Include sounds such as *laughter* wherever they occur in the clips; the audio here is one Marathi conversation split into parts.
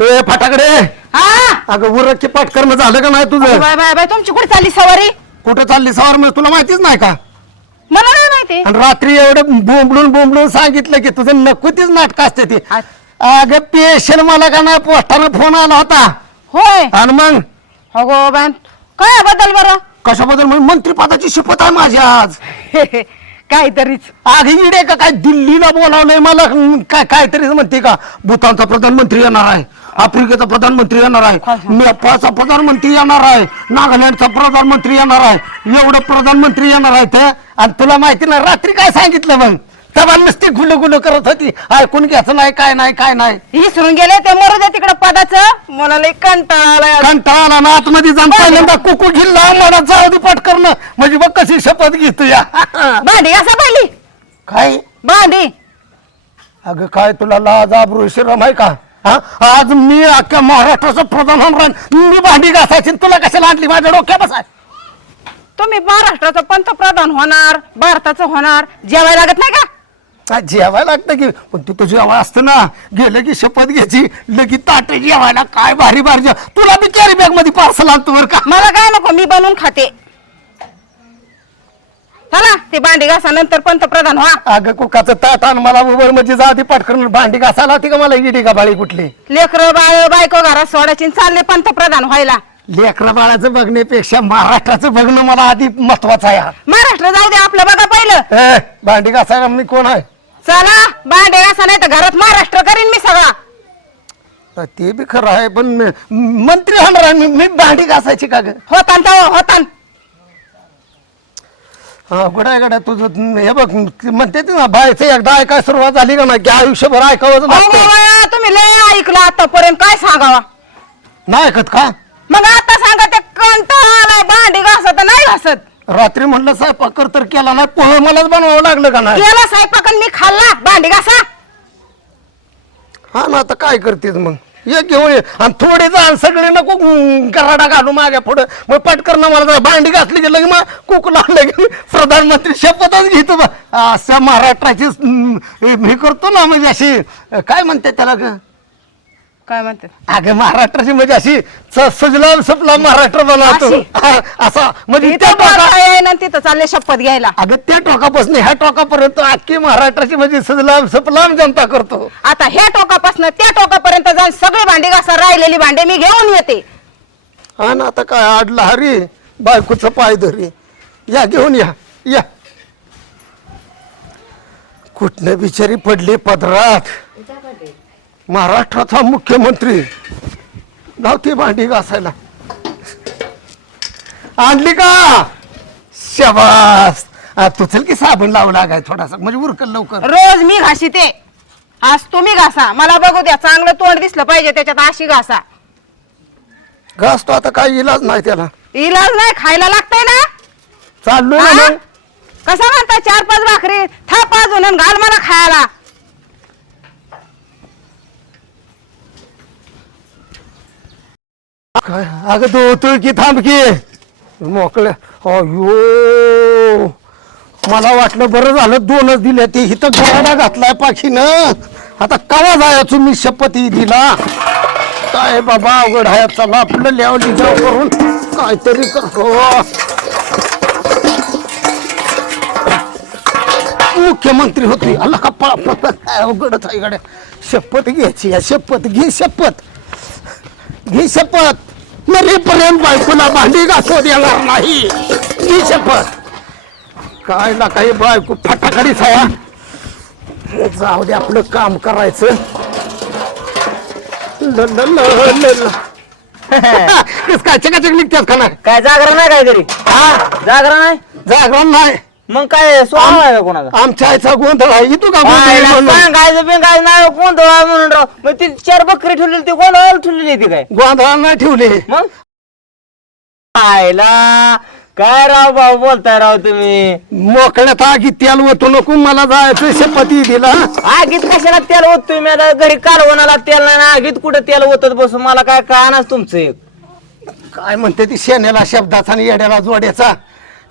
ए फटाकडे. हा? अगं उरक पाठ करणं झालं का नाही तुझं? बाय बाय बाय तुमची कुठे चालली सवारी? कुठं चालली सवार म्हणजे तुला माहितीच नाही का? मला नाही माहिती. आणि रात्री एवढं बोंबडून बोंबडून सांगितलं की तुझं नकुतीच नाटक असते ती. हा. अगं पेशल मला का नाही पोस्टानं फोन आला होता? होय. आणि मग? अगो बाय काय बदल बरं? कशाबद्दल म्हणजे मंत्रिपदाची शपथ आहे माझी आज. काहीतरीच. आधी इडे का काय दिल्लीला बोलावलंय मला? हं, काय काहीतरी म्हणते का? भूतानचा प्रधानमंत्री येणार आहे. आफ्रिकेचा प्रधानमंत्री येणार आहे. नेपाळचा प्रधानमंत्री येणार आहे. नागालँडचा प्रधानमंत्री येणार आहे. एवढं प्रधानमंत्री येणार आहे ते. आणि तुला माहिती नाही रात्री काय सांगितलं मग? तेव्हा नुसती गुलू गुलू करत होती. ऐकून घ्यायचं नाही काय नाही काय नाही. विसरून गेले ते मरू दे तिकडं पदाचं. मला लई कंटाळा आलाय. कंटाळा आला ना आतमध्ये जाऊन पहिल्यांदा कुकू घिल्ला मला जाऊ दे पट करणं म्हणजे बघ कशी शपथ घेतो या. भांडी कसा पाहिली. काय? भांडी. अगं काय तुला लाज आबरू श्रीराम आहे का? हा? आज मी अख्ख्या महाराष्ट्राचा प्रधान होणार आहे. मी भांडी घासायची. तुला कशाला आणली? माझ्या डोक्या बसाय. तुम्ही महाराष्ट्राचं पंतप्रधान होणार भारताचं होणार. जेवायला लागत नाही का? काय जेवायला लागतं की? पण तू तुझी जेव्हा असतं ना. गेलं की शपथ घ्यायची. लगेच ताटे जेवायला. काय भारी भारी जेव- तुला बी कॅरी बॅगमध्ये पार्सल आणतो बरं का? मला काय नको? मी बनवून खाते. चला ते भांडी घासा नंतर पंतप्रधान व्हा. अगं कुकाचं ताट आण मला उबर म्हणजे आधी पटकन भांडी घासायला होती का मला इडी का बाळी कुठली? लेकर बाळ बायको घरात सोडायची आणि चालले पंतप्रधान व्हायला. लेकरा बाळाचं बघण्यापेक्षा महाराष्ट्राचं बघणं मला आधी महत्वाचं आहे. महाराष्ट्र जाऊ दे आपलं बघा पहिलं. ए, भांडी घासायला मी कोण आहे? चला भांडे घासा नाही तर घरात महाराष्ट्र करीन मी सगळा. अ, ते बी खरं आहे पण म- मंत्री होणार आहे मी मी भांडी घासायची का ग? होतान होतान. हा गुडाय गड्या तुझं हे बघ म्हणते ते ना बायचं एकदा ऐकाय सुरुवात झाली का नाही की आयुष्यभर ऐकावंच अहो लागतं बाबा, तुम्ही लय ऐकलं आतापर्यंत काय सांगावा? नाही ऐकत का? मग आता सांगा ते कंटाळा आलाय भांडी घासत नाही घासत. रात्री म्हणलं स्वयंपाक कर तर केला नाही पोहे मलाच बनवावं लागलं का नाही? केला स्वयंपाक आणि मी खाल्ला भांडी घासा. हा ना आता काय करतेस मग? ये घेऊन ये. आणि थोडे जा सगळे नको कराडा घालू माग्या पुढं. मग पटकन मला जरा भांडी घातली की लगे मग कुकला लगे प्रधानमंत्री शपथच घेतो बा. अशा महाराष्ट्राची हे करतो ना म्हणजे अशी काय म्हणते त्याला काय म्हणते? अगं महाराष्ट्राची म्हणजे अशी स- सजला सपला महाराष्ट्र बनवतो अशी? *laughs* असा म्हणजे त्या इथं टोका बोलता येईन आणि तिथं चालले शपथ घ्यायला. अगं त्या टोकापासून ह्या टोकापर्यंत अख्खी महाराष्ट्राची म्हणजे सजलाम सपलाम जनता करतो. आता ह्या टोकापासून त्या टोकापर्यंत जाऊन सगळी भांडी घासा राहिलेली भांडे मी घेऊन येते. हा ना आता काय आडला हरी बायकोचं पाय धरी. या घेऊन या या. कुठनं बिचारी पडली पदरात? महाराष्ट्राचा मुख्यमंत्री. गावती भांडी घासायला. आणली का? शबास. आ, तू चल की साबण लावू लागाय थोडासा. म्हणजे उरकल लवकर. रोज मी घासीते आज तुम्ही घासा. मला बघू द्या चांगलं तोंड दिसलं पाहिजे त्याच्यात अशी घासा. घास तो आता काही इलाज नाही त्याला. इलाज नाही खायला लागतंय ना? चाललोय ना हा? मग. कसं म्हणता चार पाच भाकरी थाप अजून आणि घाल मला खायला. काय? अगं दो तू की थांब की. मोकळ्या. अयो. मला वाटलं बरं झालं दोनच दिल्या ते इथं गळाडा घातलाय पाखीनं. आता कवा जायचो मी शपथी दिला? काय बाबा अवघड आहे चला आपलं लिहाव लिजाव करून काहीतरी करतो मुख्यमंत्री होती. अल्ला का पळा पळा, काय अवघडच आहे गड्या. शपथ घ्यायची या शपथ घे शपथ. घे शपथ. मरेपर्यंत बायकोला भांडी घासवत येणार नाही. शपथ. काय ना काही बायको फटाकडी साया. जाऊ दे आपलं काम करायचं. *laughs* काय चकाचक निघतात का नाही काय जागरण नाही काय तरी हा? जागरण नाही? जागरण नाही. मग काय आहे? का कोणाचा? आमच्या आईचा गोंधळ आहे. इथू का गोंधळ आयला म्हणून? सांगायचं बिंगायचं नाही आहे म्हणून राव. मग ती चार बकरी ठेवलेली ती कोणाला ठेवलेली ती काय? गोंधळ नाही ठेवले. मग? आयला काय राव भाऊ बोलताय राव तुम्ही? मोकळ्यात आगी तेल होतो नको मला जायचं शपथी दिला. आगीत कशाला तेल होत तुम्ही आता घरी कालवणाला तेल नाही ना आगीत कुठं तेल होतच बसून? मला काय कळणार तुमचं एक. काय म्हणते ती? शेण्याला शब्दाचा आणि येड्याला जोड्याचा.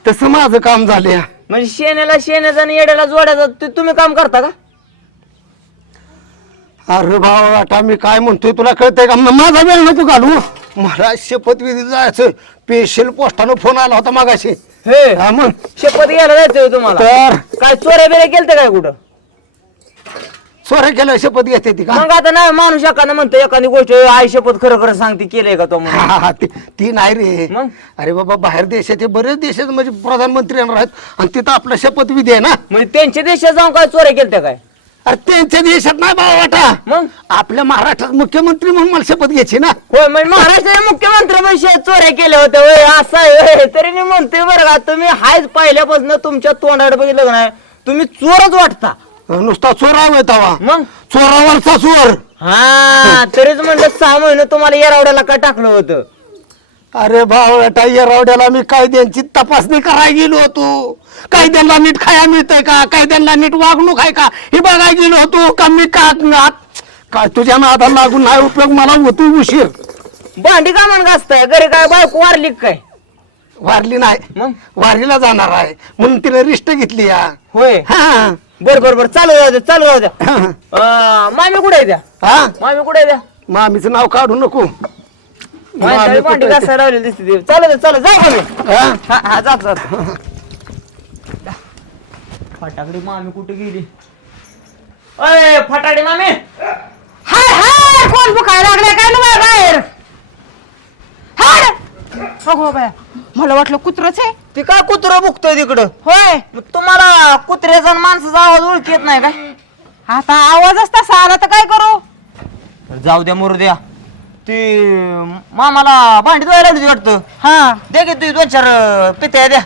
तसं माझं काम झाले म्हणजे शेण्याला शेण्याचा आणि येड्याला जोडायचं ते तुम्ही काम करता का? अरे भाऊ आता मी काय म्हणतोय तुला कळतंय का? म- माझा वेळ नको घालू. मला शपथविधी जायचं. स्पेशल पोस्टानं फोन आला होता मागाशी. हे हा मग? शपथ घ्यायला जायचंय तुम्हाला. तर? काय चोऱ्या बिऱ्या केलं काय कुठं? चोऱ्या केल्या शपथ घेते ती का? मग आता नाही माणूस एखादं म्हणतो एखादी गोष्ट आई शपथ खरं खरं सांगते केलंय का तो म्हणून? हा, हा, ती ती नाही रे. मग? अरे बाबा बाहेर देशाचे बरेच देशात म्हणजे प्रधानमंत्री येणार आहेत आणि तिथं आपला शपथविधी आहे ना? म्हणजे त्यांच्या देशात जाऊन काय चोऱ्या केल्या काय? अरे त्यांच्या देशात नाही बाबा वाटा. मग? आपल्या महाराष्ट्रात मुख्यमंत्री म्हणून मला शपथ घ्यायची ना? होय म्हणजे महाराष्ट्राचे मुख्यमंत्री म्हणजे चोऱ्या केल्या होत्या होय असं आहे होय. तरी मी म्हणतोय बरं का तुम्ही हायच पहिल्यापासून तुमच्या तोंडाकडे बघितलं का नाही? तुम्ही चोरच वाटता. नुसता चोरा आहे तवा. मग? चोरावरचा चोर. हा तरीच म्हणलं सहा महिने तुम्हाला येरावड्याला का टाकलं होतं? अरे भावटा येरावड्याला मी कायद्यांची तपासणी करायला गेलो होतो. कायद्यांना नीट खाया मिळतंय का? कायद्यांना नीट वागणूक आहे का? हे बघायला गेलो होतो. का मी का काय तुझ्या नादा लागून नाही उपयोग? मला होतो उशीर. भांडी का म्हण घासताय? घरी काय बायको वारली काय? वारली नाही. मग? वारीला जाणार आहे. म्हणून तिने रिष्ट घेतली या. होय. हा. बर बर बर. चालू जाऊ द्या चालू जाऊ द्या. *coughs* हा. अं, मामी कुठे आहे द्या हा? मामी कुठे आहे द्या मामीचं नाव काढू नको. मामी मामी भांडी कुठे आहे ते? घासायला लावलेली दिसते ती. चालू द्या चालू जाऊ मामी. हा? हा हा जात जात फटाकडी मामी कुठे गेली? अय फटाकडी मामी. हाय हाय कोण बुकायला लागलाय? काय ना बाहेर? हाय हो बाया मला वाटलं कुत्रच आहे. ती काय कुत्र बुकतोय तिकडं? होय. मग तुम्हाला कुत्र्याचा आणि माणसाचा आवाज ओळख येत नाही काय? आता आवाजच तसा आला तर काय करू? जाऊ द्या मुरू द्या. ती मामाला भांडी धुवायला लागली वाटतं. हा. दे की तुम्ही दोन चार पित्या द्या.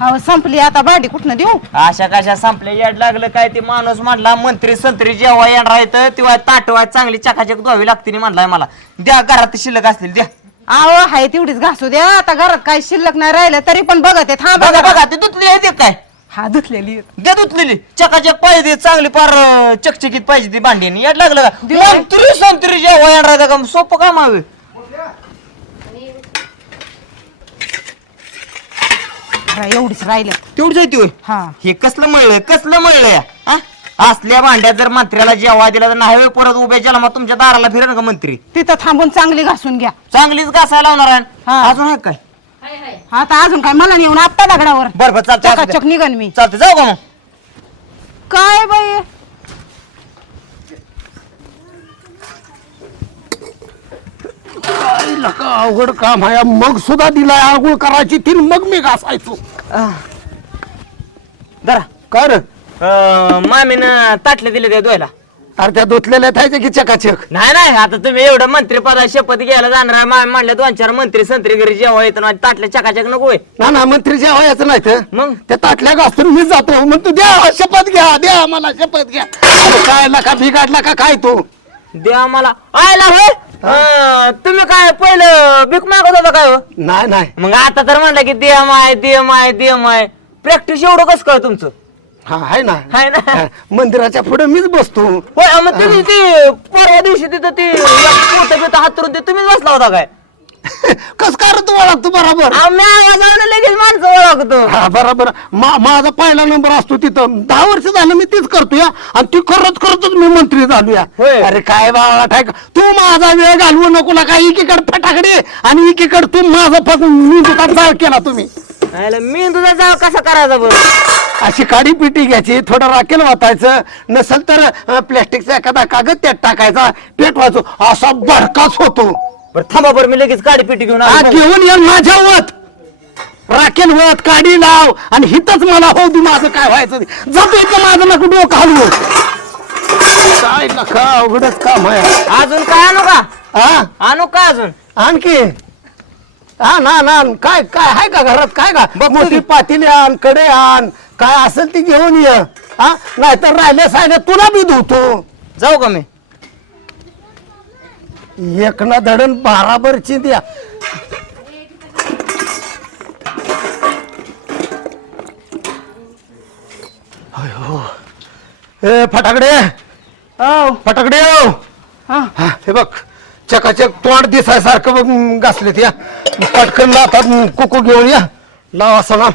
अहो संपली आता भांडी कुठनं देऊ? अशा कशा संपल्या याड लागलं काय ते माणूस म्हणला मंत्री संत्री जेव्हा येणार आहे तेव्हा ताटवा चांगली चकाचक धुवावी लागते म्हणलाय मला. द्या घरात शिल्लक असतील द्या. अहो हाय तेवढीच घासू द्या. आता घरात काही शिल्लक नाही राहिलं तरी पण बघत आहे थांबा बघा. बघा ते धुतली आहे ते काय? हा धुतलेली द्या धुतलेली. चकाचक पाहिजे चांगली पार अं, चकचकीत पाहिजे ती भांडी याड लागलं का? काय? मंत्री संत्री जेव्हा येणार आहे का? सोपं काम हवे एवढीच राहिलं तेवढीच आहे ती होय? हा. हे कसलं मळलंय कसलं मळलंय हा? असल्या भांड्यात जर मंत्र्याला जेव्हा दिला तर नाही होय, परत उभ्या जन्मात तुमच्या दाराला फिरेल का मंत्री? तिथं थांबून चांगली घासून घ्या. चांगलीच घासायला लावणार आहे? हा. अजून आहे काय? आता अजून काय? मला नेऊन आपटा दगडावर. बर बर असू द्या. निघन मी. चालतं जाऊ का मग? काय बाई? काय लका अवघड काम आहे. मग सुद्धा दिलाय आंघोळ करायची ती मग मी घासायचो. जरा कर मामीनं ताटले दिले ते धुवायला. अरे त्या धुतलेल्या थायच्या की चकाचक नाही नाही आता तुम्ही एवढं मंत्री पदा शपथ घ्यायला जाणार आहे मामी म्हणल्या दोन चार मंत्री संत्री घरी जेव्हा येतं ना ताटल्या चकाचक नको होय. ना ना मंत्री जेवायचं नाही तर मग? त्या ताटल्या घासून मी जातो. मग तू द्या शपथ घ्या द्या मला शपथ घ्या. अरे काय लका बिघाडला का काय तू? द्या मला. आयला होय. अं, तुम्ही काय पहिलं भीक मागत होता काय हो? नाही नाही. मग आता तर म्हणलं की देम आहे देम आहे देम आहे प्रॅक्टिस एवढं कसं काय तुमचं? हा आहे ना. हाय ना? हा, मंदिराच्या पुढे मीच बसतो. होय मग तुम्ही ते परवा दिवशी तिथं ते हातरून ते तुम्हीच बसला होता काय? *laughs* कस काय रे तू ओळखतो बरोबर? आम्ही लगेच माणसं ओळखतो. हा बरोबर. मा- माझा पहिला नंबर असतो तिथं. दहा वर्ष झालं मी तीच करतो या आणि ती करत करतच मी मंत्री झालो या होय. अरे काय बाबा काय तू माझा वेळ घालवू नको ना काय? एकीकडे फटाकडे आणि एकीकडे तू माझा फक्त मी दुकान जाळ केला तुम्ही. मी तुझा जाळ कसा करायचा बरं? अशी काडी पिटी घ्यायची थोडं राखेल वाटायचं नसेल तर प्लॅस्टिकचा एखादा कागद त्यात टाकायचा पेटवायचो असा भडकाच होतो. बरं थांबा बरं मी लगेच गाडी पेटी घेऊन हा. घेऊन ये माझ्या वत. राखेल वत काडी लाव आणि हितच मला होऊ दे माझं काय व्हायचं ते. जातो इथं माझं नको डोकं हलवू काय नका अवघडच काम आहे. अजून काय आणू का? हा आणू का अजून? आणखी. हा ना ना काय काय आहे का घरात? काय का? मोठी पातेली आणकडे आण काय असेल ती घेऊन ये. हा? नाहीतर राहिले सायले तुला बी धुतो. जाऊ का मी? एक ना धडण बाराबरची द्या. अयो. ए फटाकडे. हो फटाकडे हो. हा. हा, हे बघ. चकाचक तोंड दिसायसारखं घासले त्या पटकन लातात कुकू घेऊन या. लाव असं ना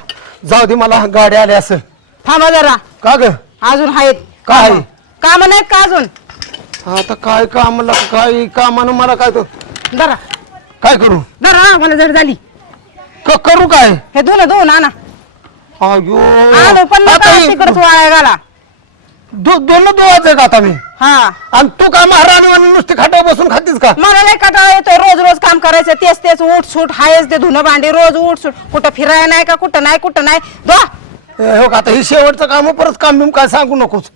जाऊ दे मला गाडी आली असेल. थांबा जरा. का ग? अजून आहेत. काय? काम नाहीत का अजून? आता काय काम काय कामानं मला काय तो धरा काय करू? धरा मला जड झाली. क- करू काय? हे धुणं धुवून आणा. अयो. आणू पण आता ही तिकडच वाळाय घाला. दो- दोन धुवायचं का आता मी? हा. आणि तू काय महाराणी नुसती खाटावर बसून खातीस का? मला नाही कंटाळा येतोय. रोज रोज काम करायचं. तेच तेच उठ सूट. हायच ते धुणं भांडी. रोज उठ सूट. कुठं फिरायला नाही का? कुठं नाही कुठं नाही. ए, हो का? आता ही शेवटचं काम परत काम बिम काय सांगू नकोस.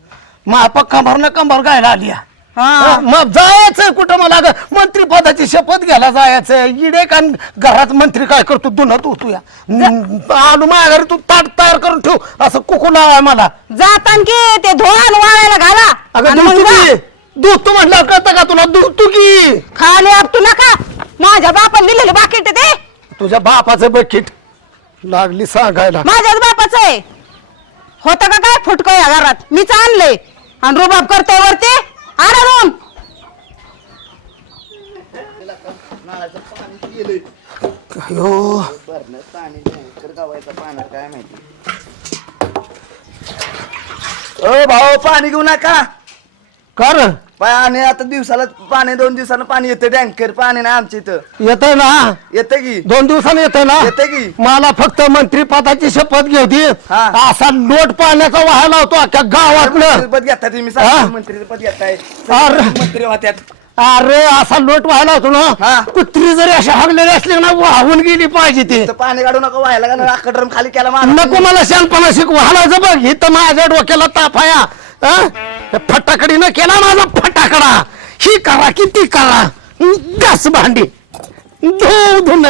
मग पक्का भरणं कंबर गायला आली या. हा. मग जायचं कुठं मला? मंत्री पदाची शपथ घ्यायला जायचं. इडे का घरात मंत्री काय करतो? दुन तू तू या आलू माझ्या घरी तू ताट तयार करून ठेव. असं कुकू लावाय मला. जातान की ते धुवान वाळायला घाला. अगं आणि मग दूध जा. की. दूध तू म्हटलं कळतं का तुला? दूध तू की. खाली आपटू नका. माझ्या बापाने दिलेले बाकीट ते. तुझ्या बापाचं बकेट लागली सांगायला. माझ्याच बापाचं आहे. होतं का काय? फुटकं या घरात. मीच आणलंय. आणि रुबाब करतोय वरती. आणा काय अयो. ओ भाऊ पाणी घेऊ नका. कर पाणी आता दिवसाला पाणी दोन दिवसाला पाणी येतं टँकर पाणी नाही आमच्या इथं. येत ना? येतं की. दोन दिवसांनी येते ना? येतं की. मला फक्त मंत्री पदाची शपथ घेऊ हा. असा लोट पाण्याचा वाहायला होतो अख्ख्या गावातलं मंत्रीपद घेता तुम्ही हा? सांगतो मंत्रीपद घेताय. अरे. मंत्री होत्यात. अरे असा लोट व्हायला होतो ना? हा. कुत्री जरी अशा हागलेली असली ना वाहून गेली पाहिजे ते. तर पाणी काढू नका व्हायला का अख्खा ड्रम खाली केला नको मला शानपणा शिकू हालायचं बघ. इथं माझ्या डोक्याला ताप आया फटाकडीनं केला माझा फटाकडा. ही करा किती करा. घास भांडी. धो धुन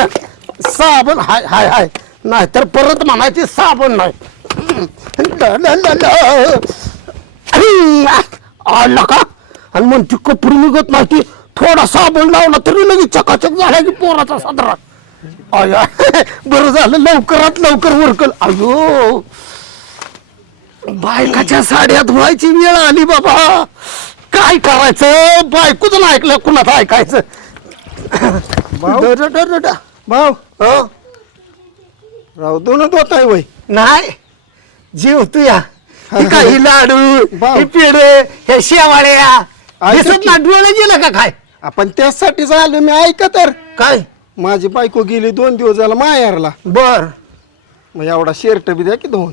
साबण हाय हाय हाय. नाहीतर परत म्हणायची साबण नाही. ल- आला का? आणि म्हणते कपडे निघत नाही थोडा साबण लावला तरी लगेच चकाचक झाला की पोराचा सादरा. आया बरं झालं लवकरात लवकर उरकल. अयो. बायकाच्या साड्या धुवायची वेळ आली बाबा. काय करायचं? बायकोच ऐकलं कुणाचं ऐकायचं? डर- डर- डर-. भाऊ. हो? राव दोनच होत आहे वय. नाही. जीव तू या ही काही लाडू भाऊ. ही पेड हे शेवाळ्या. ऐका दिसत की. ना डोळे गेलं का काय? आपण त्यासाठीच आलो मी ऐका तर. काय? माझी बायको गेली दोन दिवस झाला मायारला बर. मग एवढा शर्ट बी द्या की दोन.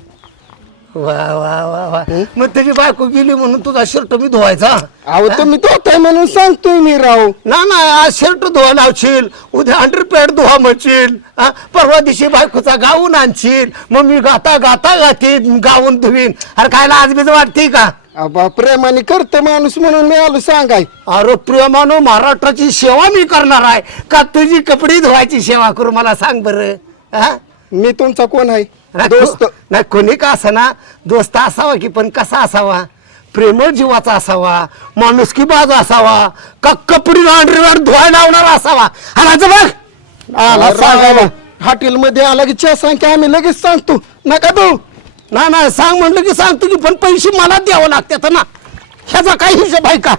वा वा वा वा. मग त्याची बायको गेली म्हणून तुझा शर्ट मी धुवायचा. अहो तुम्ही धुताय म्हणून सांगतोय मी राव. ना ना आज शर्ट धुवा लावशील. उद्या अंडरपॅड धुवा म्हणशील. हा? परवा दिवशी बायकोचा गाऊन आणशील. मग मी गाता गाता गाते गाऊन धुवीन. अरे काय लाज बीज वाटते का? आबा प्रेमाने करते माणूस म्हणून मी आलो सांगाय. अरे प्रियमानो महाराष्ट्राची सेवा मी करणार आहे. का तुझी कपडे धुवायची सेवा करू मला सांग बरं. हा? मी तुमचा कोण आहे? नाही, दोस्त नाही कोणी का असाना? दोस्त असावा की पण कसा असावा? प्रेमळ जीवाचा असावा माणुसकी बाज असावा का कपडी अंडरवेअर धुवायला लावणारा असावा? हाणाचं बघ. आला सांगायला हॉटेल मध्ये आला की चहा सांग की आम्ही लगेच सांगतो. नका तू ना ना सांग म्हणलं की सांगतो की पण पैसे मला द्यावं लागतात ना. ह्याचा काय हिशोब आहे का?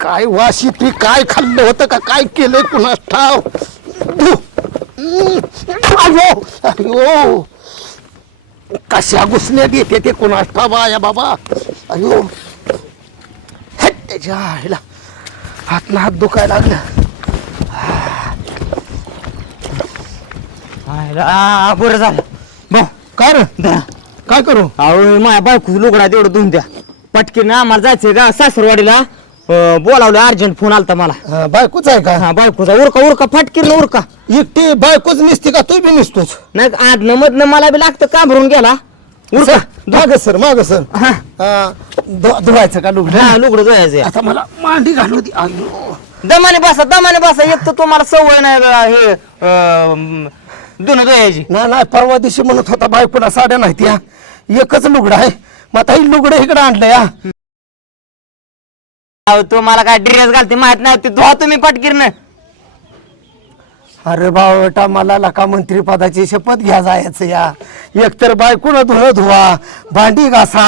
काय वाशी ती काय खाल्लं होतं का? काय केलंय कुणा ठाव. अयो अयो कशा घुसण्यात येते ते कुणा ठाव या बाबा? अयो त्याच्या आईला हात ना हात दुखायला लागला बरं झालं. भाऊ काय रे? काय करू? अहो माझ्या बायको लुगडा तेवढं धुवून द्या. पटकीनं आम्हाला जायचंय का सासरवाडीला. अं, बोलावलं अर्जंट फोन आलता मला. हा, बायकोच आहे का? हा बायकोचा उरका उरका फटकीनं उरका. एकटी बायकोच निसते का? तू बी निसतोच. नाही आदनं मधनं मला बी लागतं का भरून गेला? उरका. माग सर माग सर. हा. धुवायचं का लुगडं? हा लुगडं धुवायचंय आता मला मांडी घालू दे. अयो. दमाने बसा दमाने बसा. एक तर तुम्हाला सवय नाही हे अं, धुणं धुवायची. ना नाही परवा दिवशी म्हणत होता बायकोला साड्या नाहीत या. एकच लुगडं आहे. मग आता ही लुगडं इकडे आणलं या. अहो तुम्हाला काय ड्रेस घालते माहीत नाही ते धुवा तुम्ही पटकीनं अरे बावटा मला लका मंत्री पदाची शपथ घ्या जायचं या. एकतर बायकोनं धुणं धुवा भांडी घासा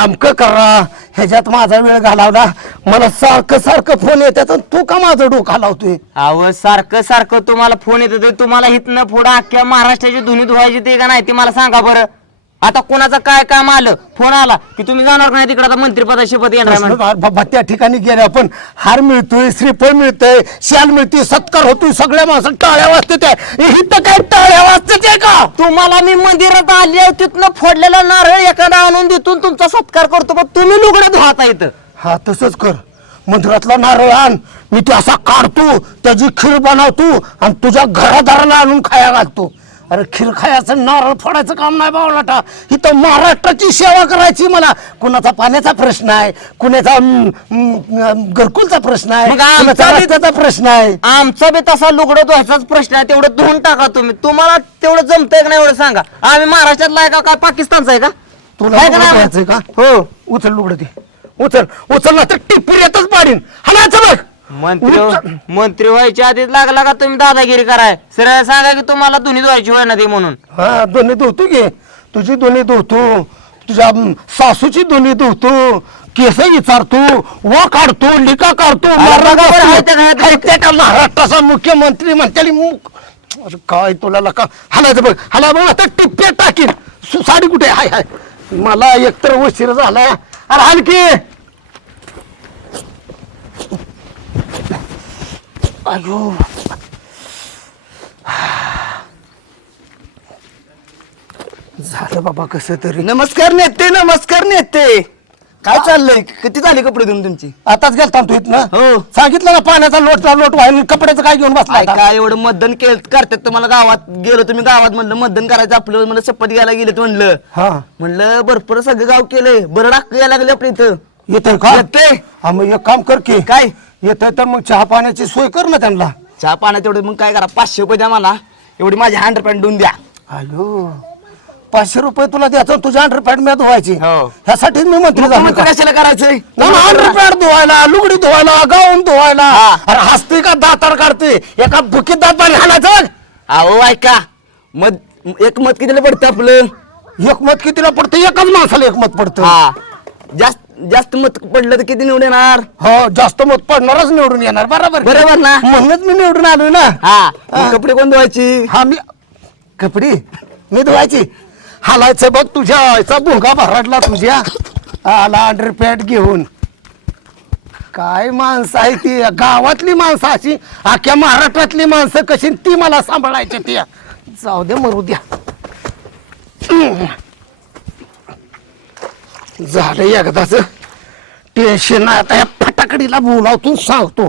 आमकं करा. ह्याच्यात माझा वेळ घालावला. मला सारखं सारखं फोन येतात आणि तू का माझं डोकं लावतोय अहो सारखं सारखं तुम्हाला फोन येत तुम्हाला हिथनं पुढं अख्ख्या महाराष्ट्राची धुनी धुवायची ते का नाही ते मला सांगा बरं. आता कोणाचं काय काम आलं? फोन आला की तुम्ही जाणार नाही तिकडे? आता मंत्रिपदा शपथ येणार बाबा त्या ठिकाणी गेले आपण. हार मिळतोय श्रीफळ मिळतोय शाल मिळतोय सत्कार होतोय सगळ्या माणसं टाळ्या वाजते त्या. इथं काय टाळ्या वाजते का? तुम्हाला मी मंदिरात आली आहे तिथनं फोडलेला नारळ एखादा आणून देतून तुमचा सत्कार करतो. पण तुम्ही लुगडं धुवाता इथं. हा तसंच कर. मंदिरातला नारळ आण. मी ते असा काढतो त्याची खीर बनवतो आणि तुझ्या घरादाराला आणून खाया घालतो. अरे खीर खायचं नारळ फोडायचं काम नाही बावलाटा इथं महाराष्ट्राची सेवा करायची मला. कुणाचा पाण्याचा प्रश्न आहे कुणाचा अं, अं, घरकुलचा प्रश्न आहे मग आमचा कुणाचा बी- रस्त्याचा प्रश्न आहे. आमचा बी तसा लुगडं धुवायचाच प्रश्न आहे तेवढं धुवून टाका तुम्ही. तुम्हाला तेवढं जमतंय का नाही एवढं सांगा. आम्ही महाराष्ट्रातला आहे का काय पाकिस्तानचा आहे का? तुला आहे का लुगडं नाही? धुवायचंय का? हो. उचल लुगडं ते. उचल. उचल ना तर टिप्पी येतच पाडीन. हाणायचं बघ. मंत्री. मंत्री व्हायच्या आधीच लागला का तुम्ही दादागिरी कराय? सरळ सांगा की तुम्हाला दोन्ही धुवायची होय ना ते म्हणून. हा दोन्ही धुतो घे तुझी दोन्ही धुतो तुझ्या अं, सासूची दोन्ही धुतो केस विचारतो व काढतो लिका काढतो मारा त्या का महाराष्ट्राचा मुख्यमंत्री म्हणते मुख अरे काय तुला लका हलायचं बघ हला बघ आता टिप्प्या टाकीन. सु- साडी कुठे हाय हाय. मला एकतर उशीर झाला अरे हलकी अयो झालं बाबा कसं तरी. नमस्कार नेते नमस्कार नेते. काय चाललंय? किती झाली कपडे धुवून तुमची? आताच गेलता तू इथनं. हो. सांगितलं ना पाण्याचा लोटचा लोट व्हायला कपड्याचं काय घेऊन बसला काय आता? काय एवढं मतदान केलं करतात तुम्हाला गावात? गेलो तुम्ही गावात म्हणलं मतदान करायचं आपलं म्हणलं शपथ घ्यायला गेलेत म्हणलं. हा. म्हणलं भरपूर सगळं गाव केलंय. बरं डाक यायला लागले आपल्या इथं. येतोय का? येतंय. हा मग एक काम कर की. काय? येतोय तर मग चहा पाण्याची सोय कर ना त्यांना. चहा पाण्यात तेवढं मग काय करा पाचशे रुपये द्या मला. एवढी माझी हँड पॅन्ट देऊन द्या. अयो पाचशे रुपये तुला द्यायचं तुझ्या अंडरपॅड मी धुवायची. हो. ह्यासाठीच मी मंत्री झालो मुख्यमंत्री का? कशाला करायचंय? अंडरपॅड धुवायला लुगडी धुवायला गाऊन धुवायला. हा. अरे हसते का दातार काढते? एका बुकीत दात पाणी हाणायचं अहो ऐका. मत एक मत कितीला पडतं आपलं? एक मत कितीला पडतं? एकच माणसाला एक मत पडतं. हा. जास्त जास्त मत पडलं तर किती निवडून येणार? हो जास्त मत पडणारच निवडून येणार. बरोबर बरोबर ना? म्हणूनच मी निवडून आलोय ना. हा मग कपडे कोण धुवायची? हा मी कपडे? मी धुवायची. हालायचं बघ तुझ्या आईचा भुंगा भराडला तुझ्या. आला अंडरपॅड घेऊन. काय माणसं आहे ती? गावातली माणसं अशी अख्ख्या महाराष्ट्रातली माणसं कशी ती मला सांभाळायची ती. जाऊ दे मरू द्या. झालं एकदाच टेन्शन आता या फटाकडीला बोलावतून सांगतो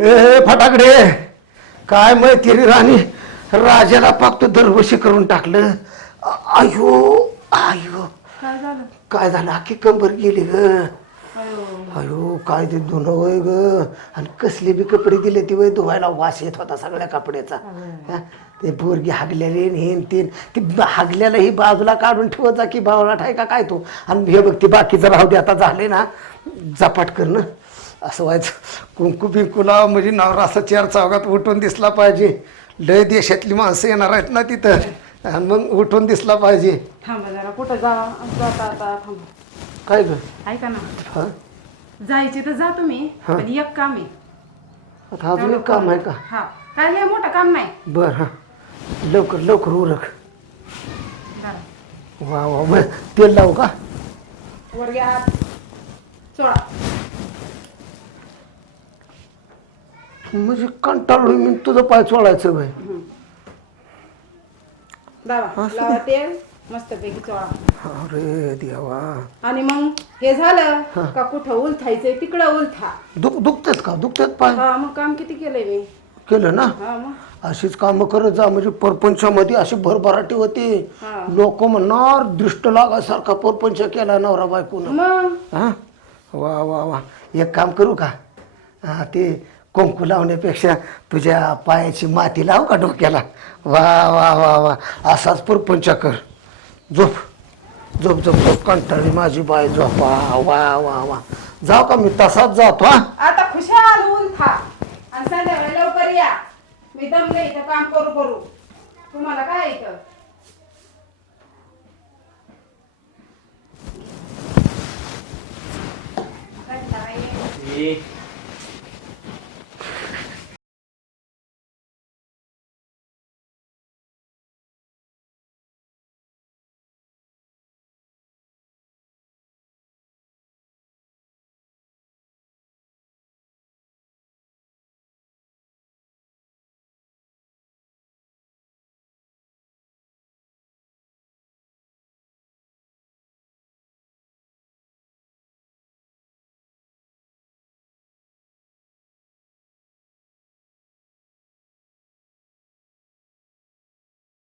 ए फटाकडे काय मैत्री राणी राजाला पाक तू दरवर्षी करून टाकलं. आ- आयो आयो काय झालं? काय झालं? अख्खी कंबर गेली ग. अयो काय ते धुणं वय ग? आणि कसले बी कपडे दिले ती वय धुवायला वास येत होता सगळ्या कपड्याचा. हा? ते पोरगी हागलेले हेन तीन ती ब- हागल्याला ही बाजूला काढून ठेवत जा की भावला ठाय का काय तो? आणि हे बघ ती बाकीचं राहू दे आता झाले ना झपाट कर ना. असं व्हायचं. कुंकू बिंकूला म्हणजे नवरा असं चार चौघात उठून दिसला पाहिजे. लय देशातली माणसं येणार आहेत ना तिथं. आणि मग उठून दिसला पाहिजे. थांबा जरा कुठं जा जाता आता थांबा. काय ग? ऐका ना. हा? जायचे तर जा तुम्ही पण एक काम आहे. आता अजून एक काम आहे का? हा. काय लय मोठं काम नाही. बर हा. लवकर लवकर उरक. जरा. वा वा बर तेल लावू का? वर घ्या. हात सोडा. म्हणजे कंटाळलो मी तुझं पाय चोळायचं बाई. लावा तेल. मस्तपैकी चोळा. अरे देवा. आणि मग हे झालं का कुठं उलथायचंय तिकडं उलथा. दुख दुखतात का? दुखतात पाय. हा मग काम किती केलंय मी केलं ना? हा मग. अशीच कामं करत जा म्हणजे परपंचामध्ये अशी भरभराटी होती. हा. लोक म्हणणार दृष्ट लागासारखा परपंच केला नवरा बायकोनं. मग? हा? वा वा वा. एक काम करू का? हा ते कुंकू लावण्यापेक्षा तुझ्या पायाची माती लाव का डोक्याला? वा वा वा वा. असाच परपंच कर. झोप. झोप झोप झोप. कंटाळी माझी बाय झोपा. वा वा वा. जाऊ का मी? तसाच जातो हा? आता खुशाल उलथा आणि संध्याकाळी लवकर या. मी दमले इथं काम करू करू. तुम्हाला काय इथं? काय करायचं?